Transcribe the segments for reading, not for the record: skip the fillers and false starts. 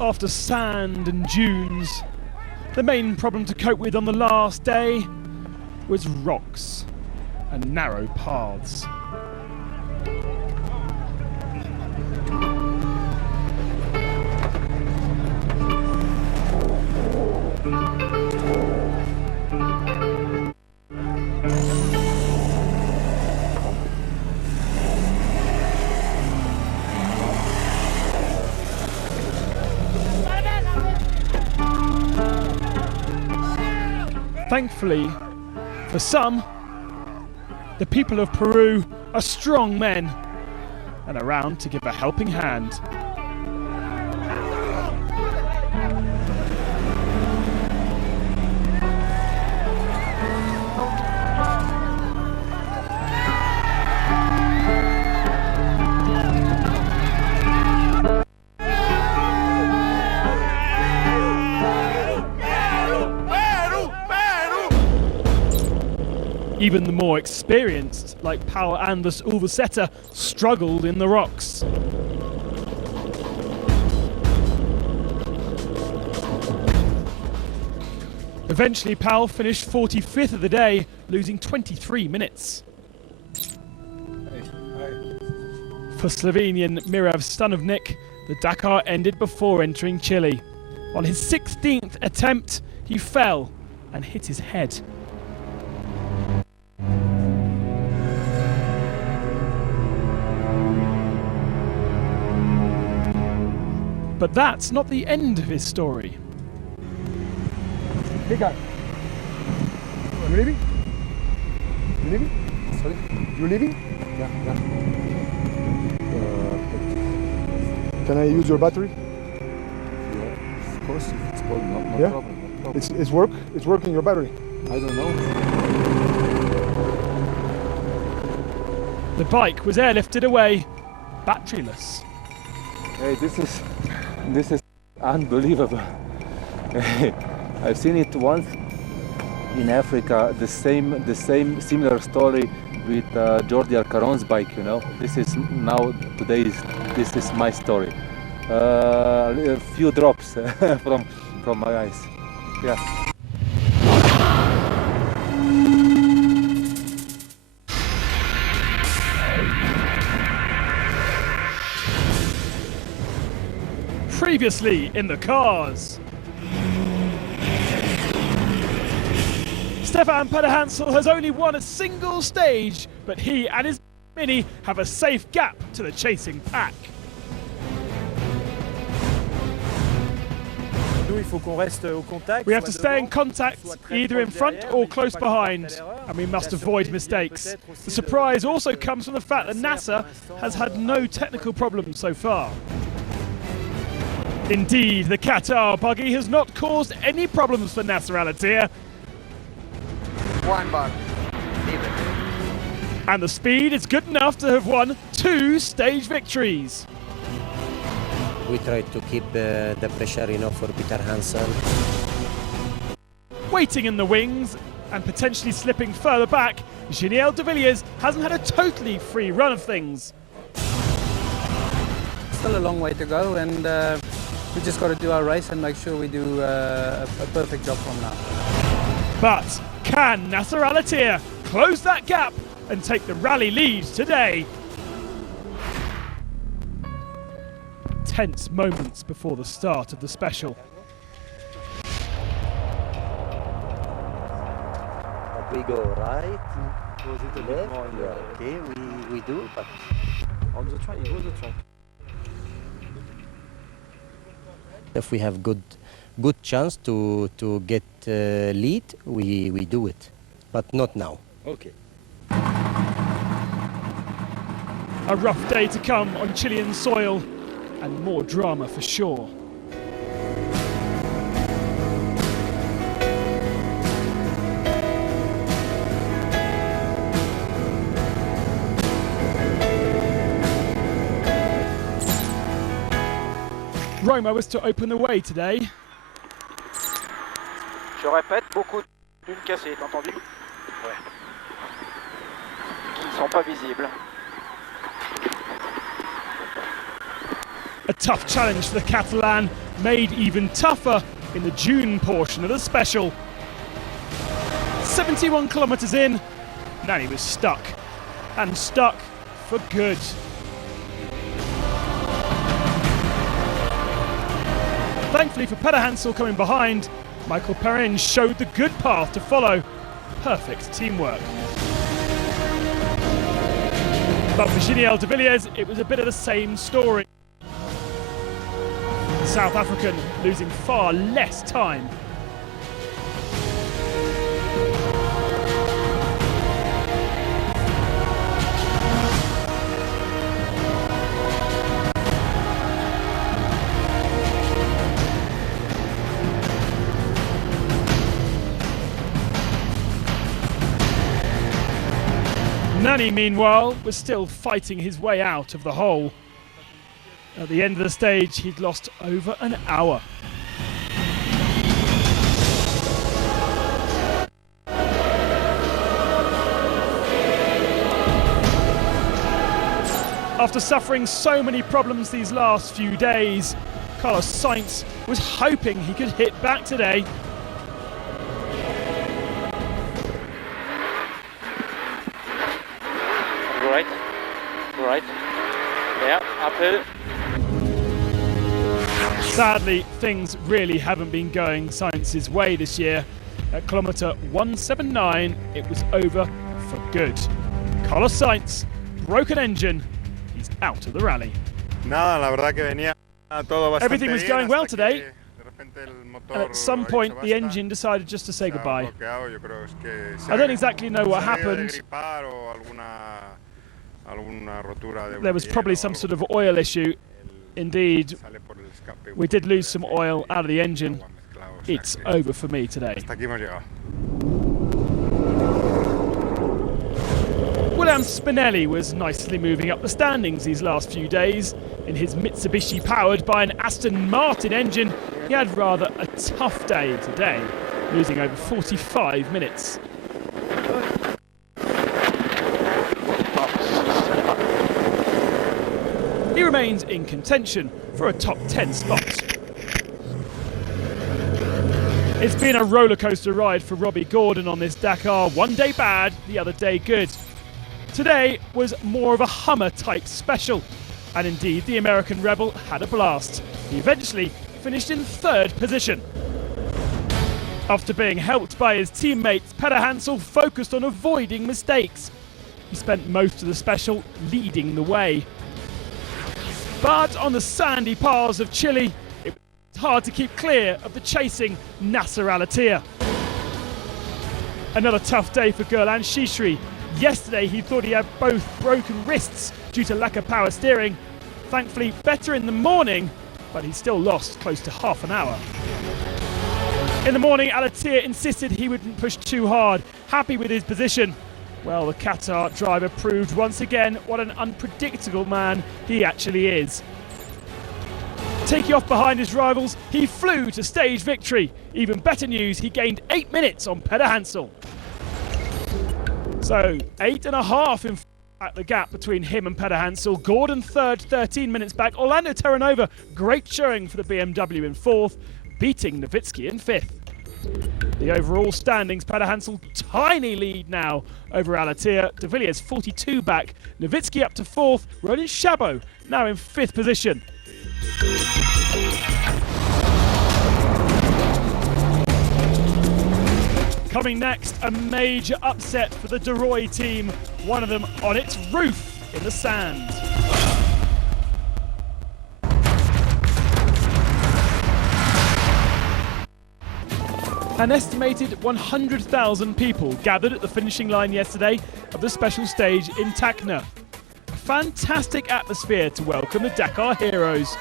after sand and dunes, the main problem to cope with on the last day was rocks and narrow paths. Thankfully, for some, the people of Peru are strong men and around to give a helping hand. Even the more experienced, like Pau Anders Ulvesæter, struggled in the rocks. Eventually, Pau finished 45th of the day, losing 23 minutes. For Slovenian Mirav Stanovnik, the Dakar ended before entering Chile. On his 16th attempt, he fell and hit his head. But that's not the end of his story. Hey guy, you leaving? You leaving? Sorry? You leaving? Yeah. Can I use your battery? Yeah, of course, if it's cold, no yeah? problem. No problem. It's working your battery? I don't know. The bike was airlifted away, batteryless. Hey, this is unbelievable. I've seen it once in Africa. The same similar story with Jordi Alcaron's bike. You know, this is my story. A few drops from my eyes. Yeah. Previously in the cars. Stefan Pederhansel has only won a single stage, but he and his Mini have a safe gap to the chasing pack. We have to stay in contact, either in front or close behind, and we must avoid mistakes. The surprise also comes from the fact that NASA has had no technical problems so far. Indeed, the Qatar buggy has not caused any problems for Nasser Al-Attiyah. One bar. And the speed is good enough to have won 2 stage victories. We try to keep the pressure enough for Pederhansel. Waiting in the wings and potentially slipping further back, Giniel de Villiers hasn't had a totally free run of things. Still a long way to go, and we just got to do our race and make sure we do a perfect job from now. But can Nasser Al-Attiyah close that gap and take the rally lead today? Tense moments before the start of the special. We go right, left, okay, we do, but On the track, you go the track. if we have good chance to get lead, we do it, but not now. Okay. A rough day to come on Chilean soil, and more drama for sure. Roma was to open the way today. Je répète, beaucoup d'une cassée, t'as entendu? Ouais. Qui ne sont pas visibles. A tough challenge for the Catalan, made even tougher in the June portion of the special. 71 kilometres in, Nani was stuck, and stuck for good. Thankfully for Peder Hansel coming behind, Michael Perrin showed the good path to follow. Perfect teamwork. But for Giniel de Villiers, it was a bit of the same story. The South African losing far less time. Nani, meanwhile, was still fighting his way out of the hole. At the end of the stage, he'd lost over an hour. After suffering so many problems these last few days, Carlos Sainz was hoping he could hit back today. Right. Yeah, uphill. Sadly, things really haven't been going Sainz's way this year. At kilometre 179, it was over for good. Carlos Sainz, broken engine, he's out of the rally. Everything was going well today, and at some point the engine decided just to say goodbye. I don't exactly know what happened. There was probably some sort of oil issue. Indeed, we did lose some oil out of the engine. It's over for me today. William Spinelli was nicely moving up the standings these last few days. In his Mitsubishi powered by an Aston Martin engine, he had rather a tough day today, losing over 45 minutes. He remains in contention for a top 10 spot. It's been a rollercoaster ride for Robbie Gordon on this Dakar. One day bad, the other day good. Today was more of a Hummer-type special, and indeed the American Rebel had a blast. He eventually finished in third position. After being helped by his teammates, Peder Hansel focused on avoiding mistakes. He spent most of the special leading the way. But on the sandy paths of Chile, it was hard to keep clear of the chasing Nasser Al-Attiyah. Another tough day for Gurlan Shishri. Yesterday he thought he had both broken wrists due to lack of power steering. Thankfully better in the morning, but he still lost close to half an hour. In the morning, Al-Attiyah insisted he wouldn't push too hard, happy with his position. Well, the Qatar driver proved once again what an unpredictable man he actually is. Taking off behind his rivals, he flew to stage victory. Even better news, he gained 8 minutes on Peder Hansel. So, 8.5 in at the gap between him and Peder Hansel. Gordon third, 13 minutes back. Orlando Terranova, great showing for the BMW in fourth, beating Nowitzki in fifth. The overall standings, Peder Hansel, tiny lead now over Al-Attiyah. De Villiers 42 back. Nowitzki up to fourth. Roland Chabot now in fifth position. Coming next, a major upset for the De Roy team. One of them on its roof in the sand. An estimated 100,000 people gathered at the finishing line yesterday of the special stage in Tacna. A fantastic atmosphere to welcome the Dakar heroes.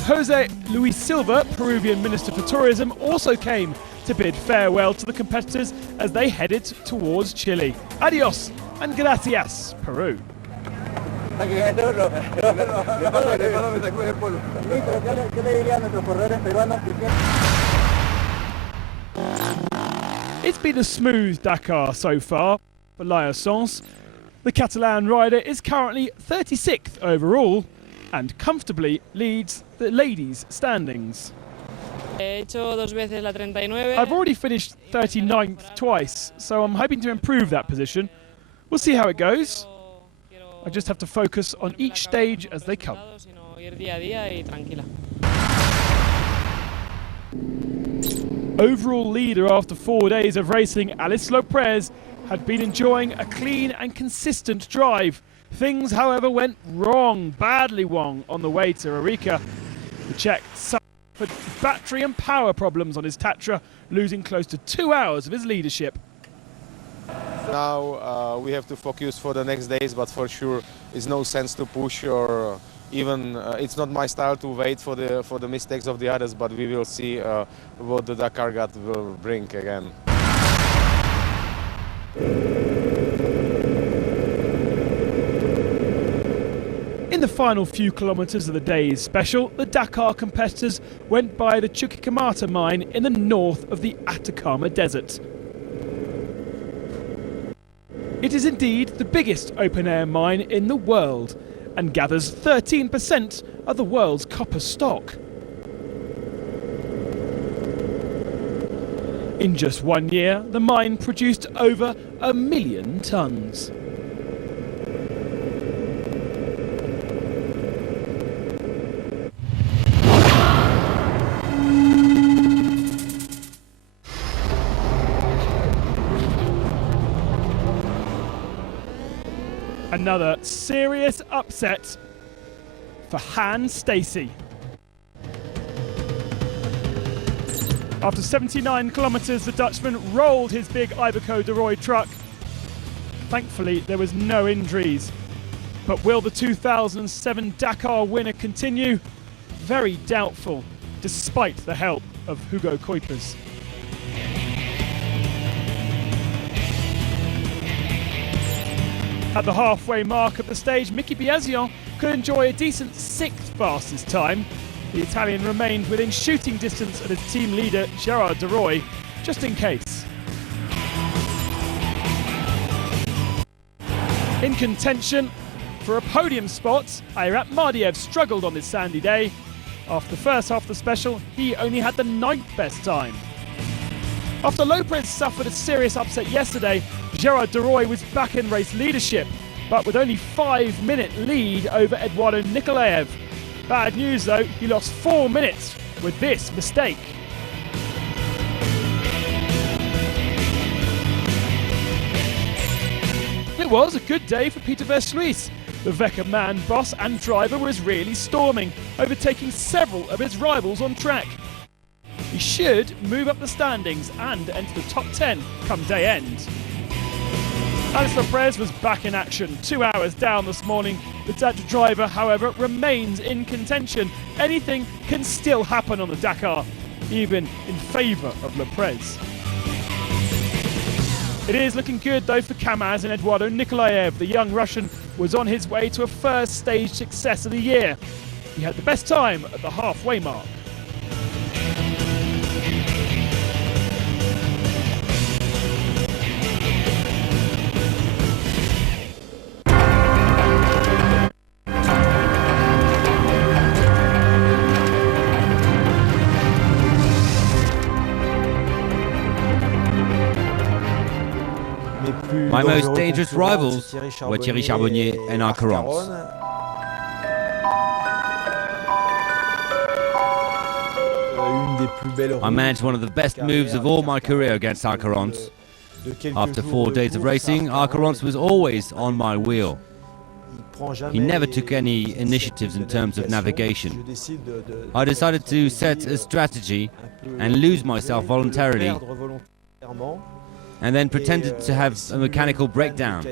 Jose Luis Silva, Peruvian Minister for Tourism, also came to bid farewell to the competitors as they headed towards Chile. Adios and gracias, Peru. It's been a smooth Dakar so far for Laia Sens. The Catalan rider is currently 36th overall and comfortably leads the ladies' standings. I've already finished 39th twice, so I'm hoping to improve that position. We'll see how it goes. I just have to focus on each stage as they come. Overall leader after 4 days of racing, Alice Lopez had been enjoying a clean and consistent drive. Things, however, went wrong, badly wrong, on the way to Arica. The Czech suffered battery and power problems on his Tatra, losing close to 2 hours of his leadership. Now we have to focus for the next days, but for sure it's no sense to push, or even it's not my style to wait for the mistakes of the others, but we will see what the Dakar God will bring again. In the final few kilometres of the day's special, the Dakar competitors went by the Chuquicamata mine in the north of the Atacama Desert. It is indeed the biggest open-air mine in the world and gathers 13% of the world's copper stock. In just 1 year, the mine produced over 1 million tonnes. Another serious upset for Hans Stacey. After 79 kilometres, the Dutchman rolled his big Iveco de Roy truck. Thankfully, there was no injuries. But will the 2007 Dakar winner continue? Very doubtful, despite the help of Hugo Kuipers. At the halfway mark of the stage, Mickey Biasion could enjoy a decent 6th fastest time. The Italian remained within shooting distance of his team leader Gerard de Roy, just in case. In contention for a podium spot, Airat Mardiev struggled on this sandy day. After the first half of the special, he only had the 9th best time. After Lopez suffered a serious upset yesterday, Gerard de Roy was back in race leadership, but with only 5-minute lead over Eduardo Nikolaev. Bad news though, he lost 4 minutes with this mistake. It was a good day for Peter Versluis. The Weckerman boss and driver was really storming, overtaking several of his rivals on track. He should move up the standings and enter the top 10 come day end. Alice Lopez was back in action 2 hours down this morning. The Dutch driver, however, remains in contention. Anything can still happen on the Dakar, even in favour of Lopez. It is looking good though for Kamaz and Eduardo Nikolaev. The young Russian was on his way to a first stage success of the year. He had the best time at the halfway mark. My most dangerous rivals were Thierry Charbonnier and Arcarons. I managed one of the best moves of all my career against Arcarons. After 4 days of racing, Arcarons was always on my wheel. He never took any initiatives in terms of navigation. I decided to set a strategy and lose myself voluntarily, and then pretended to have a mechanical breakdown.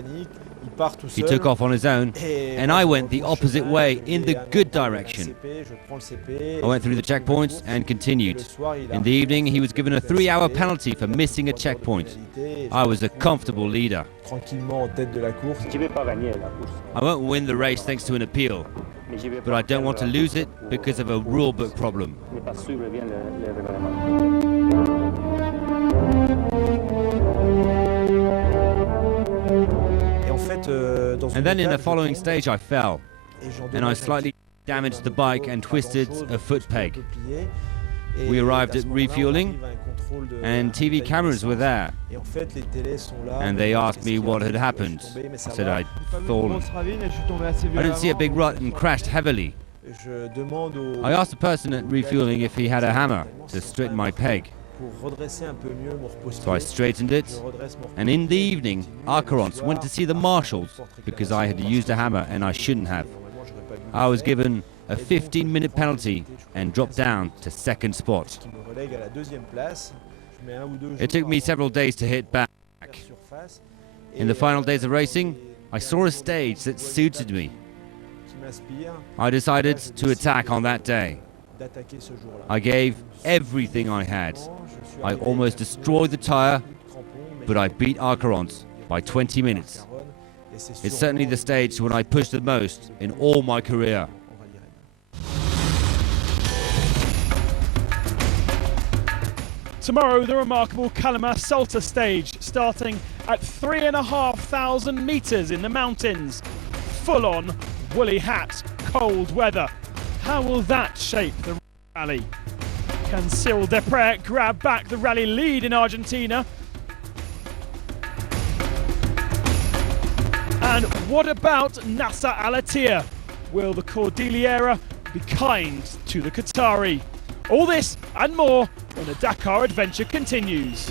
He took off on his own, and I went the opposite way, in the good direction. I went through the checkpoints and continued. In the evening, he was given a 3-hour penalty for missing a checkpoint. I was a comfortable leader. I won't win the race thanks to an appeal, but I don't want to lose it because of a rulebook problem. And then in the following stage I fell, and I slightly damaged the bike and twisted a foot peg. We arrived at refueling, and TV cameras were there, and they asked me what had happened. I said I'd fallen. I didn't see a big rut and crashed heavily. I asked the person at refueling if he had a hammer to straighten my peg. So I straightened it, and in the evening, Arcarons went to see the marshals because I had used a hammer and I shouldn't have. I was given a 15-minute penalty and dropped down to second spot. It took me several days to hit back. In the final days of racing, I saw a stage that suited me. I decided to attack on that day. I gave everything I had. I almost destroyed the tyre, but I beat Arcarons by 20 minutes. It's certainly the stage when I pushed the most in all my career. Tomorrow, the remarkable Kalama Salta stage, starting at 3,500 meters in the mountains. Full-on, woolly hat, cold weather. How will that shape the rally? Can Cyril Desprez grab back the rally lead in Argentina? And what about Nasser Al-Attiyah? Will the Cordillera be kind to the Qatari? All this and more when the Dakar adventure continues.